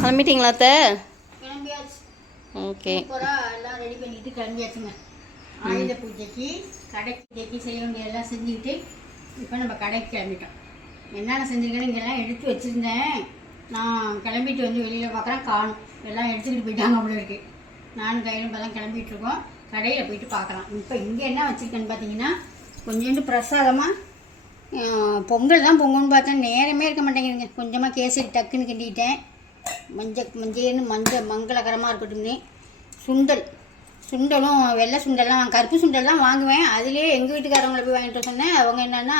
கிளம்பிட்டீங்களா அத்தை? கிளம்பியாச்சு. ஓகே. எல்லாம் ரெடி பண்ணிட்டு கிளம்பியாச்சுங்க. ஆயுத பூஜைக்கு கடைக்கு செய்ய வேண்டிய எல்லாம் செஞ்சுக்கிட்டு இப்போ நம்ம கடைக்கு கிளம்பிட்டோம். என்னென்ன செஞ்சுருக்கேன்னு இங்கெல்லாம் எடுத்து வச்சுருந்தேன். நான் கிளம்பிட்டு வந்து வெளியில் பார்க்குறேன், காணும். எல்லாம் எடுத்துக்கிட்டு போயிட்டாங்க அவ்வளோ இருக்குது. நானும் கையிலும் இப்போ தான் கிளம்பிகிட்ருக்கோம். கடையில் போயிட்டு பார்க்கலாம். இப்போ இங்கே என்ன வச்சுருக்கேன்னு பார்த்தீங்கன்னா, கொஞ்சோண்டு பிரசாதமாக பொங்கல் தான் பொங்கல்னு பார்த்தேன், நேரமே இருக்க மாட்டேங்குதுங்க. கொஞ்சமாக கேசரி டக்குன்னு கிண்டிக்கிட்டேன். மங்களகரமாக இருக்கட்டும்னு சுண்டலும் வெள்ளை சுண்டல்லாம் கருப்பு சுண்டல் தான் வாங்குவேன். அதுலேயே எங்கள் வீட்டுக்காரவங்களை போய் வாங்கிட்டு சொன்னேன். அவங்க என்னென்னா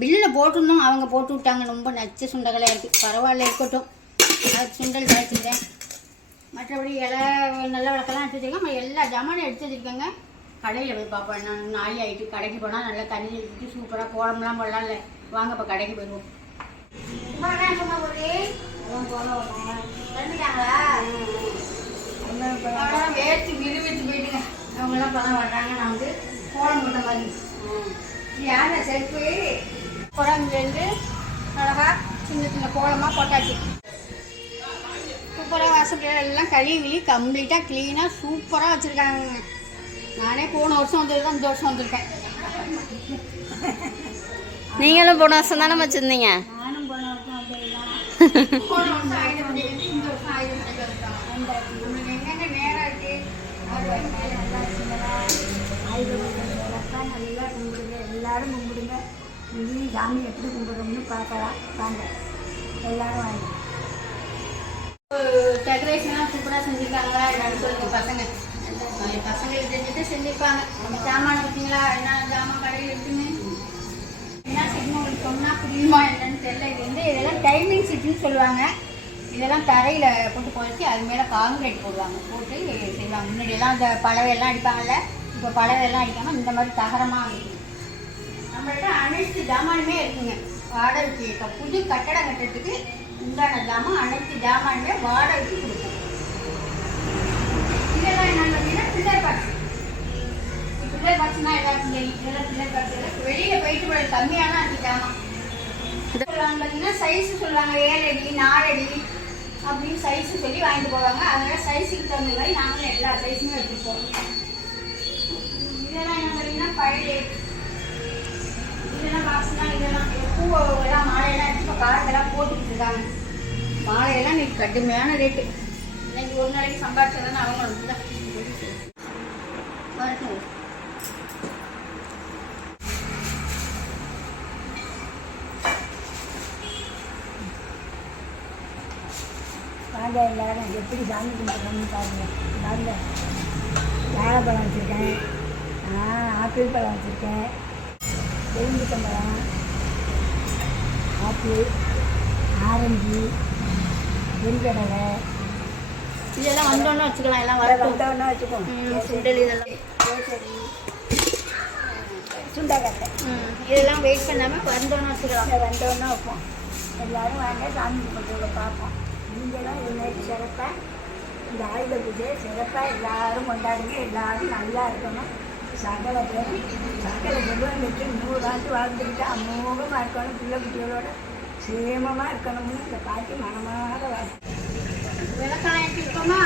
பில்லில் போட்டிருந்தோம், அவங்க போட்டு விட்டாங்க. ரொம்ப நச்சு சுண்டகளாக இருக்குது. பரவாயில்ல, இருக்கட்டும். அது சுண்டல் வச்சுருக்கேன். மற்றபடி இலை நல்ல விளக்கெல்லாம் எடுத்து வச்சுருக்கேன். எல்லா ஜாமானும் எடுத்து வச்சுருக்கேங்க. கடையில் போய் பார்ப்பேன். நான் நாளை ஆகிட்டு கடைக்கு போனால் நல்லா தண்ணி எடுத்துட்டு சூப்பராக கோலம்லாம் போடலாம்ல. வாங்க இப்போ கடைக்கு போயிடுவோம். வேர்த்து விறுவிட்டு போயிட்டுங்க. அவங்கெல்லாம் பணம் வர்றாங்க. நான் வந்து கோலம் போட்ட மாதிரி யார செருப்பு குழம்புலேருந்து அழகா சின்ன சின்ன கோலமாக போட்டாச்சு. சூப்பராக வாசப்படி எல்லாம் கழுவி கம்ப்ளீட்டாக க்ளீனாக சூப்பராக வச்சுருக்காங்க. நானே போன வருஷம் வந்தது தான் இந்த வருஷம் வந்திருக்கேன். நீங்களும் போன வருஷம் தானே வச்சுருந்தீங்க? நானும் போன வருஷம் வந்தது தான். போன வருஷம் ஆயுத பூஜைக்கு இந்த வருஷம் ஆயுத பூஜைக்கு வந்துட்டோம். நம்மளுக்கு எங்கெங்க நேரம் இருக்குது. நல்லா இருக்குங்களா? ஆயுத பூஜை நல்லா கும்பிடுங்க, எல்லோரும் கும்பிடுங்க. இங்கேயும் சாமி எப்படி கும்பிடுறோம்னு பார்க்கலாம். வாங்க எல்லோரும் வாங்க. டெக்கரேஷனாக சூப்பராக செஞ்சுருக்காங்க. என்னன்னு சொல்லுங்கள் பசங்க. பசங்களுக்கு தெரிஞ்சுட்டு செஞ்சுருப்பாங்க. நம்ம சாமான் பார்த்தீங்களா, என்ன சாமான் கடையில் இருக்குன்னு என்ன செய்யணும் உங்களுக்கு சொன்னால் புரியுமா என்னன்னு தெரியல. இது வந்து இதெல்லாம் டைமிங் சிட்டுன்னு சொல்லுவாங்க. இதெல்லாம் தரையில் போட்டு குறைச்சி அது மேலே காங்கிரீட் போடுவாங்க, போட்டு செய்வாங்க. முன்னாடியெல்லாம் அந்த பலவையெல்லாம் அடிப்பாங்கல்ல, இப்போ பலவையெல்லாம் அடிக்காமல் இந்த மாதிரி தகரமாக இருக்குது. நம்மள்கிட்ட அனைத்து ஜாமானுமே இருக்குங்க. வாடகைக்கு புது கட்டடம் கட்டுறதுக்கு உண்டான ஜாமான் அனைத்து ஜாமானுமே வாடகைக்கு கொடுக்கும். இதெல்லாம் என்னன்னு பார்த்தீங்கன்னா பில்லர் பாக்ஸ். பில்லர் பாக்ஸ்னா எல்லாருக்கும் தெரியும். இதெல்லாம் பில்லர் பாக்ஸ் வெளியில் போயிட்டு போய் கம்மியான அந்த ஜாமான் பார்த்தீங்கன்னா சைஸு சொல்லுவாங்க. 7 அடி 4 அடி அப்படின்னு சைஸு சொல்லி வாங்கிட்டு போவாங்க. அதனால சைஸுக்கு தகுந்த மாதிரி நாங்களும் எல்லா சைஸுமே வச்சுருப்போம். இதெல்லாம் என்ன பார்த்தீங்கன்னா ஃபைல் இதெல்லாம் பாக்ஸ் தான். இதெல்லாம் பூவெல்லாம் மாலையெல்லாம் எடுத்து இப்போ காரத்தெல்லாம் போட்டுக்கிட்டு இருக்காங்க. மாலையெல்லாம் இன்னைக்கு கடுமையான ரேட்டு. இன்னைக்கு ஒரு நாளைக்கு சம்பாதிச்சதானே அவங்களுக்கு தான் வரட்டும். வாங்க எல்லாரும் எப்படி சாமி கும்பிட்றோம்னு பாருங்க. வாங்க, வாழைப்பழம் வச்சுருக்கேன், ஆப்பிள் பழம் வச்சுருக்கேன், எலுமிச்சம்பழம், ஆப்பிள், ஆரஞ்சு, வெண்கடலை இதெல்லாம் வந்தோன்னே வச்சுக்கலாம். எல்லாம் வர வந்தோன்னே வச்சுக்கோங்க. சுண்டல் இதெல்லாம் கேசரி சுண்டக்கட்டை இதெல்லாம் வெயிட் பண்ணாமல் வந்தோன்னே வச்சுக்கலாம். வந்தோன்னே வைப்போம். எல்லோரும் வாங்க சாமி கும்பிட்டு பார்ப்போம். நீங்களும் இது மாதிரி சிறப்பாக இந்த ஆயுத பூஜையை சிறப்பாக எல்லோரும் கொண்டாடுங்க. எல்லோரும் நல்லா இருக்கணும். சகல பேரும் சகல செல்வங்களுக்கு 100 ஆண்டு வாழ்ந்துக்கிட்டு அமோகமாக இருக்கணும். பிள்ளை குட்டிகளோட சேமமாக இருக்கணும்னு இந்த பாட்டி மனமாக வாழ்க்கை. விளக்கெல்லாம் எடுத்துக்கிட்டோமா?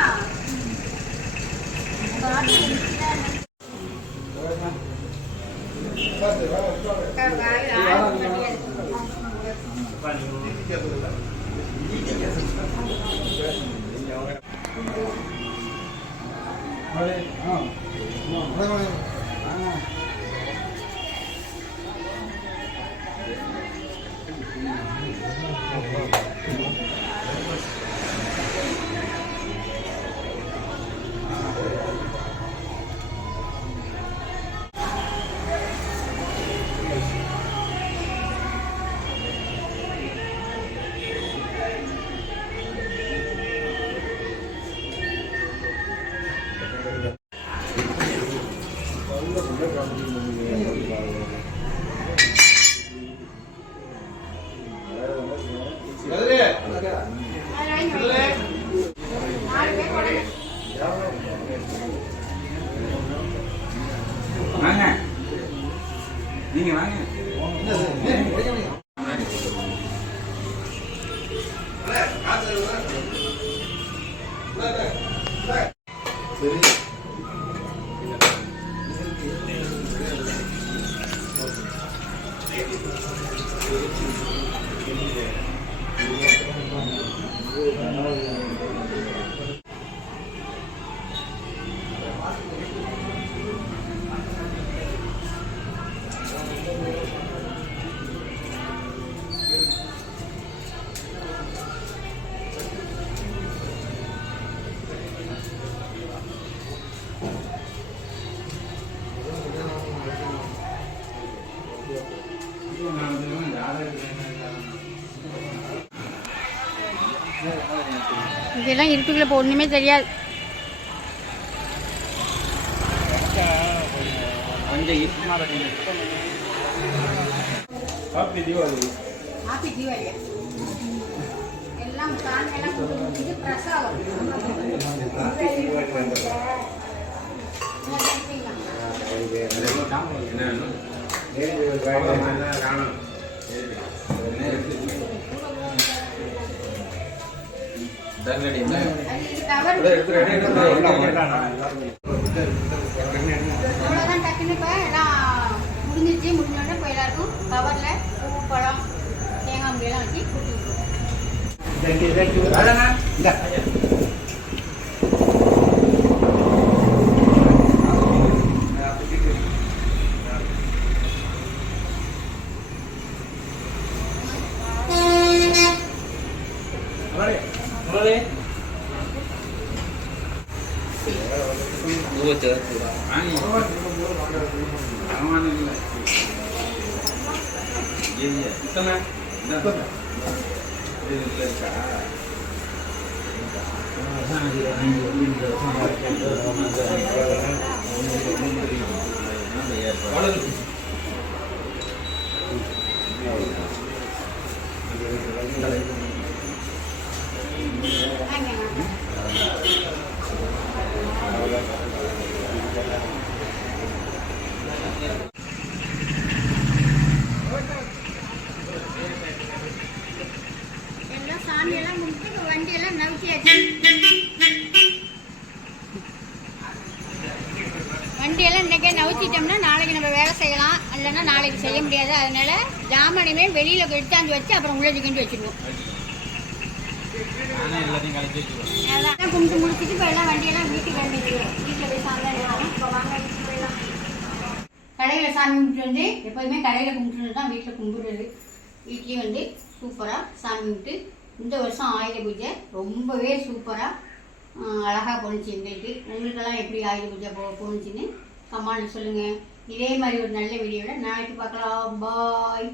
வாங்க, நீங்க வாங்க. இதெல்லாம் இருட்டுக்குள்ள இப்போ ஒன்றுமே தெரியாது. ஹாப்பி தீபாவளி. ஹாப்பி தீபாவளியா? எல்லாம் சாமியெல்லாம் இது பிரசாதம். அவ்வளோதான் டக்குன்னு இப்போ எல்லாம் முடிஞ்சிச்சு. முடிஞ்சோடனே இப்போ எல்லாருக்கும் கவரில் பூ பழம் தேங்காய் முடியெல்லாம் வச்சு கூட்டி எல்லாம் சாமியெல்லாம் முடிச்சு இப்போ வண்டியெல்லாம் நவுத்தியாச்சு. வண்டியெல்லாம் இன்றைக்கே நவுத்திட்டோம்னா நாளைக்கு நம்ம வேலை செய்யலாம், இல்லைன்னா நாளைக்கு செய்ய முடியாது. அதனால ஜாமானுமே வெளியில் எடுத்தாந்து வச்சு அப்புறம் உள்ள கிண்டு வச்சுருவோம். அதான் கும்பிட்டு முடிச்சுட்டு இப்போ எல்லாம் வண்டியெல்லாம் வீட்டுக்கு கிளம்பிடுவோம். வீட்டில் போய் சாமி இப்போ வாங்க வீட்டுக்கு போயிடலாம். கடையில் சாமி கும்பிட்டு வந்து எப்போதுமே கடையில் கும்பிட்டு தான் வீட்டில் கும்பிடுறது. வீட்லேயும் வந்து சூப்பராக சாமி கும்பிட்டு இந்த வருஷம் ஆயுத பூஜை ரொம்பவே சூப்பராக அழகாக போணுச்சு எங்களுக்கு. உங்களுக்கெல்லாம் எப்படி ஆயுத பூஜை போணுச்சுன்னு கமெண்ட் சொல்லுங்கள். இதே மாதிரி ஒரு நல்ல வீடியோவில் நாளைக்கு பார்க்கலாம். பாய்.